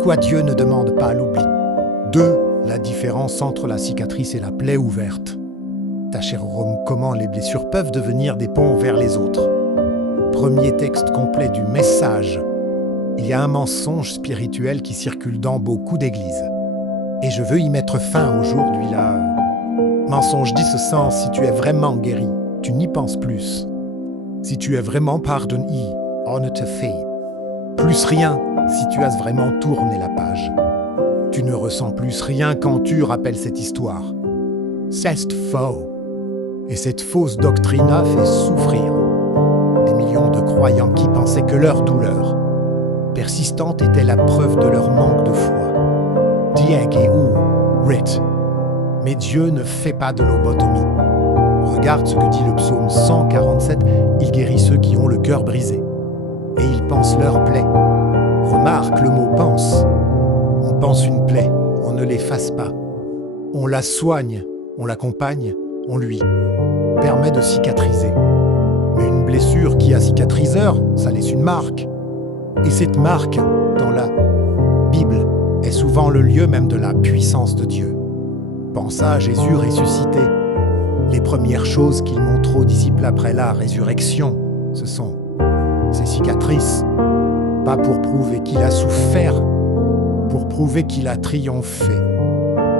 pourquoi Dieu ne demande pas l'oubli. 2. La différence entre la cicatrice et la plaie ouverte. Ta chère Rome, comment les blessures peuvent devenir des ponts vers les autres. Premier texte complet du message. Il y a un mensonge spirituel qui circule dans beaucoup d'églises. Et je veux y mettre fin aujourd'hui là. Mensonge dit ce sens, si tu es vraiment guéri, tu n'y penses plus. Si tu es vraiment pardonné, on ne te fait plus rien si tu as vraiment tourné la page. Tu ne ressens plus rien quand tu rappelles cette histoire. C'est faux. Et cette fausse doctrine a fait souffrir des millions de croyants qui pensaient que leur douleur persistante était la preuve de leur manque de foi. Dieg ou Rit. Mais Dieu ne fait pas de lobotomie. Regarde ce que dit le psaume 147, il guérit ceux qui ont le cœur brisé. Et il pense leur plaie. Remarque le mot pense. On pense une plaie, on ne l'efface pas. On la soigne, on l'accompagne, on lui permet de cicatriser. Mais une blessure qui a cicatriseur, ça laisse une marque. Et cette marque, dans la Bible, est souvent le lieu même de la puissance de Dieu. Pense à Jésus ressuscité. Les premières choses qu'il montre aux disciples après la résurrection, ce sont ses cicatrices. Pas pour prouver qu'il a souffert, pour prouver qu'il a triomphé.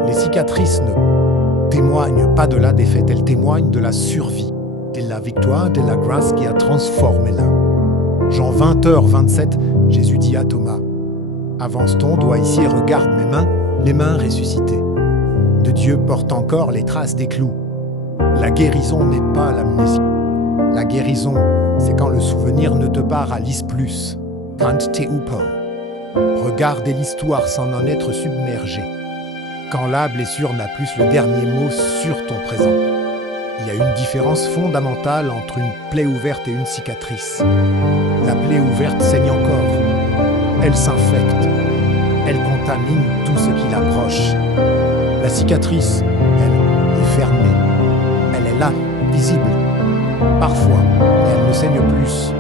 Les cicatrices ne témoignent pas de la défaite, elles témoignent de la survie, de la victoire, de la grâce qui a transformé l'homme. Jean 20h27, Jésus dit à Thomas, « Avance ton doigt ici et regarde mes mains, les mains ressuscitées. De Dieu porte encore les traces des clous. La guérison n'est pas l'amnésie. La guérison, c'est quand le souvenir ne te paralyse plus. Quand t'es oupo. Regardez l'histoire sans en être submergé. Quand la blessure n'a plus le dernier mot sur ton présent. Il y a une différence fondamentale entre une plaie ouverte et une cicatrice. La plaie ouverte saigne encore. Elle s'infecte. Elle contamine tout ce qui l'approche. La cicatrice, elle, est fermée. Elle est là, visible. Parfois, mais elle ne saigne plus.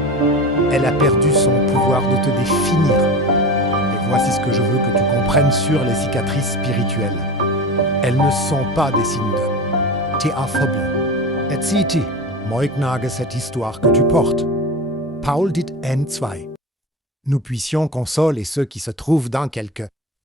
Elle a perdu son pouvoir de te définir. Et voici ce que je veux que tu comprennes sur les cicatrices spirituelles. Elles ne sont pas des signes de Theaphobie. Et citi, Moignage cette histoire que tu portes. Paul dit N2. Nous puissions consoler ceux qui se trouvent dans quelque